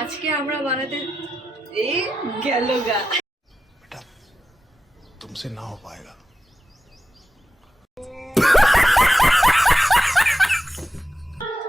আজকে আমরা বানাতে এ গেল গা। বেটা তুমসে না হো পায়েগা।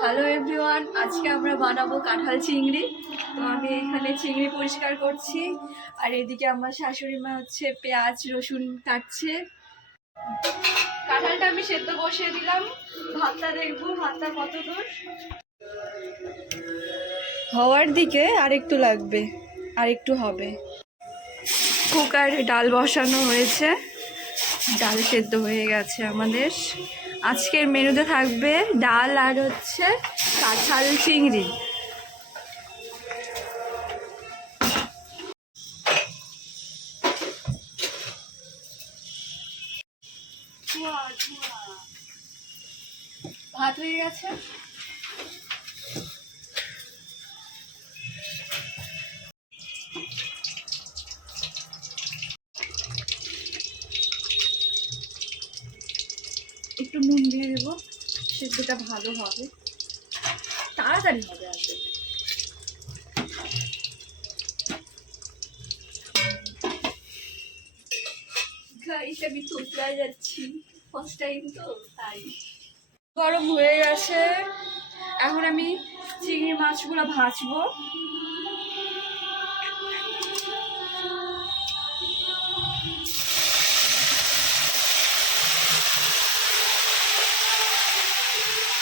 হ্যালো এভরিওয়ান আজকে আমরা বানাবো কাঁঠাল চিংড়ি। তো আমি এখানে চিংড়ি পরিষ্কার করছি। আর এদিকে আমার শাশুড়ি মা হচ্ছে পেঁয়াজ রসুন কাটছে। কাঁঠালটা আমি সেদ্ধ বসিয়ে দিলাম। ভাতটা দেখব ভাতটা কত দূর? হওয়ার দিকে আর একটু লাগবে আর একটু হবে। কুকারে ডাল বসানো হয়েছে, ডাল সেদ্ধ হয়ে গেছে আমাদের। আজকের মেনুতে থাকবে ডাল আর হচ্ছে কাঁঠাল চিংড়ি। ভাত হয়ে গেছে? একটু নুন দিয়ে দেবো সেদ্ধটা ভালো হবে। তাড়াতাড়ি হবে আসলে। গাইস আমি তোতলায় যাচ্ছি ফার্স্ট টাইম তো তাই। গরম হয়ে গেছে এখন আমি চিংড়ি মাছগুলো ভাজবো।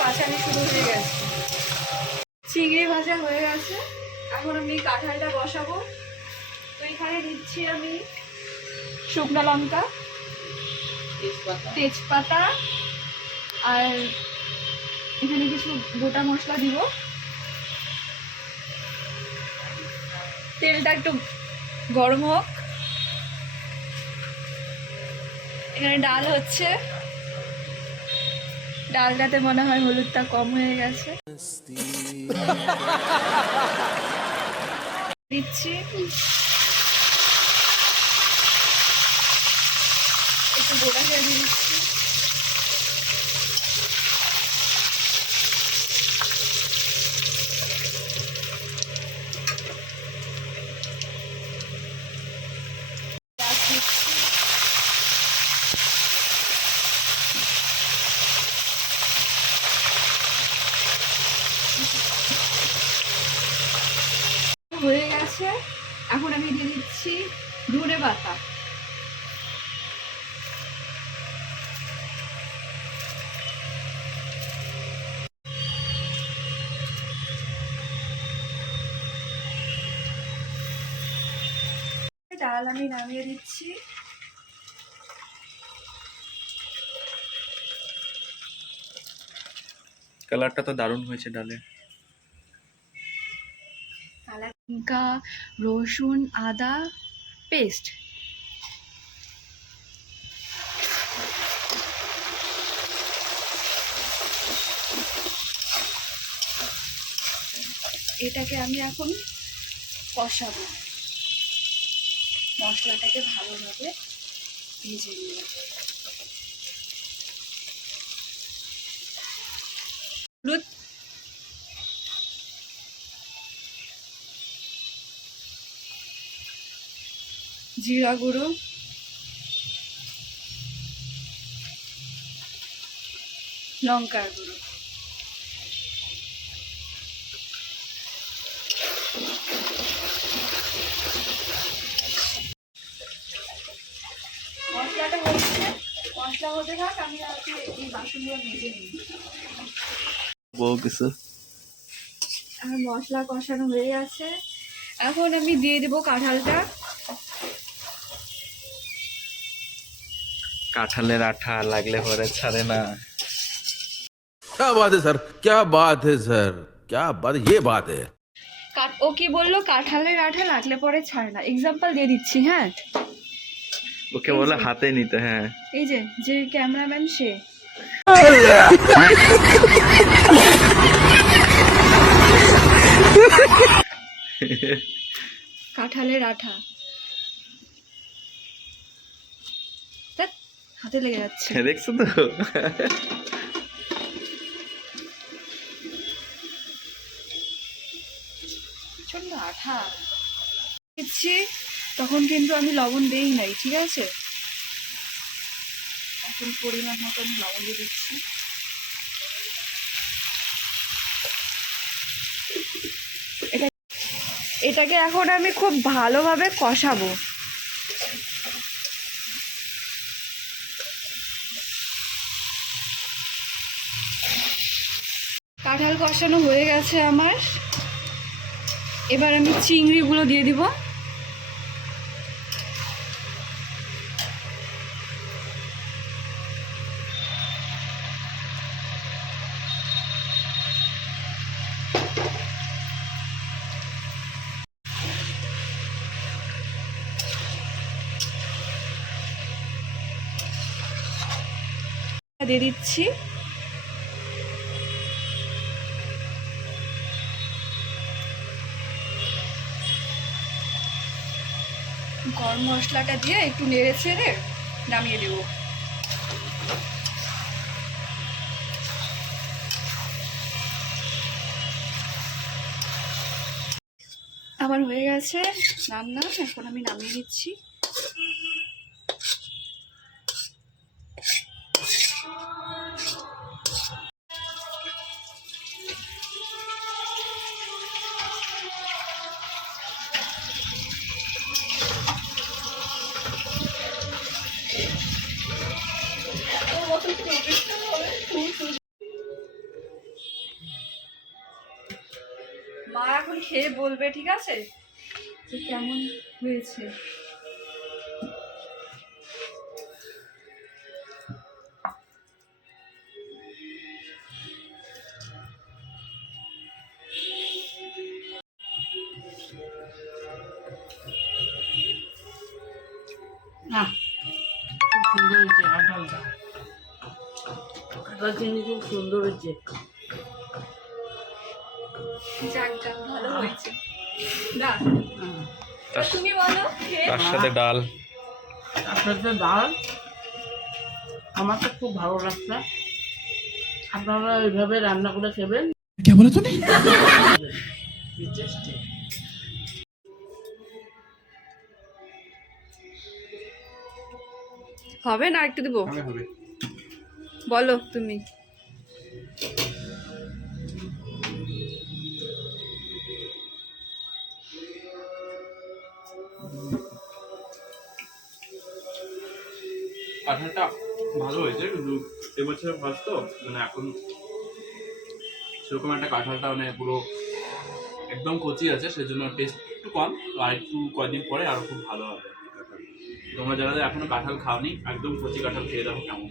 পাশানি শুরু হয়ে গেছে। চিংড়ি ভাজা হয়ে গেছে। এখন আমি কাঁঠালটা বসাবো। তো এখানে দিচ্ছি আমি শুকনো লঙ্কা তেজপাতা আর এখানে কিছু গোটা মশলা দিব। তেলটা একটু গরম হোক। এখানে ডাল হচ্ছে। ডালটাতে মনে হয় হলুদটা কম হয়ে গেছে। দিচ্ছি। একটু গোটা খেয়ে দিচ্ছি পেঁয়াজ দিচ্ছি হয়ে গেছে এখন আমি দিয়ে দিচ্ছি ধনে পাতা। ডাল আমি নামিয়ে দিচ্ছি। কালারটা তো দারুণ হয়েছে ডালে লঙ্কা রসুন আদা পেস্ট। এটাকে আমি এখন কষাবো। মশলাটাকে ভালোভাবে ভেজে নিলাম হলুদ জিরা গুঁড়ো। লঙ্কার গুঁড়ো। মশলাটা হচ্ছে মশলা হতে থাক আমি এই বাসনগুলো মেজে নিই। বউ কিছু? আর মশলা কষানো হয়ে গেছে এখন আমি দিয়ে দেবো কাঁঠালটা। কাঁঠালের আঠা লাগলে পরে ছাড়ে না क्या बात है सर क्या बात है सर क्या बात ये बात है কাঠ- ও কি বললো কাঁঠালের আঠা লাগলে পরে ছাড়ে না এক্সাম্পল দিয়ে দিচ্ছি হ্যাঁ ওকে বলে হাতে নিতে হ্যাঁ এই যে যে ক্যামেরাম্যান সে কাঁঠালের আঠা হাতে লেগে যাচ্ছে। দেখছ তো? প্রচণ্ড আঠা। দিচ্ছি তখন কিন্তু আমি লবণ দেই নাই ঠিক আছে? এখন পরিমাণ মতো আমি লবণ দিয়ে দিচ্ছি। এটাকে এখন আমি খুব ভালোভাবে কষাবো। কাঁঠাল কষানো হয়ে গেছে আমার। এবার আমি চিংড়িগুলো দিয়ে দিব। দিয়ে দিচ্ছি। গরম মশলাটা দিয়ে একটু নেড়ে ছেড়ে নামিয়ে দেবো আমার হয়ে গেছে রান্না, এখন আমি নামিয়ে দিচ্ছি মা এখন খেয়ে বলবে ঠিক আছে? যে কেমন হয়েছে? না খুব সুন্দর হয়েছে কাঁঠালটা কাঁঠাল চিনি খুব সুন্দর হয়েছে। হ্যাঁ। তার সাথে ডাল। তার সাথে ডাল? আমার তো খুব ভালো লাগছে। আপনারা ওইভাবে রান্না করে খেবেন। তুমি? হবে না একটু দিব? বলো তুমি। কাঁঠালটা ভালো হয়েছে, কিন্তু এবছর ফার্স্ট তো মানে এখন সেরকম একটা কাঁঠালটা মানে পুরো একদম কচি আছে, সেজন্য টেস্ট একটু কম আর একটু কয়েকদিন পরে আরও খুব ভালো হবে তোমরা যারা এখনও কাঁঠাল খাওনি, একদম কচি কাঁঠাল খেয়ে দেখো কেমন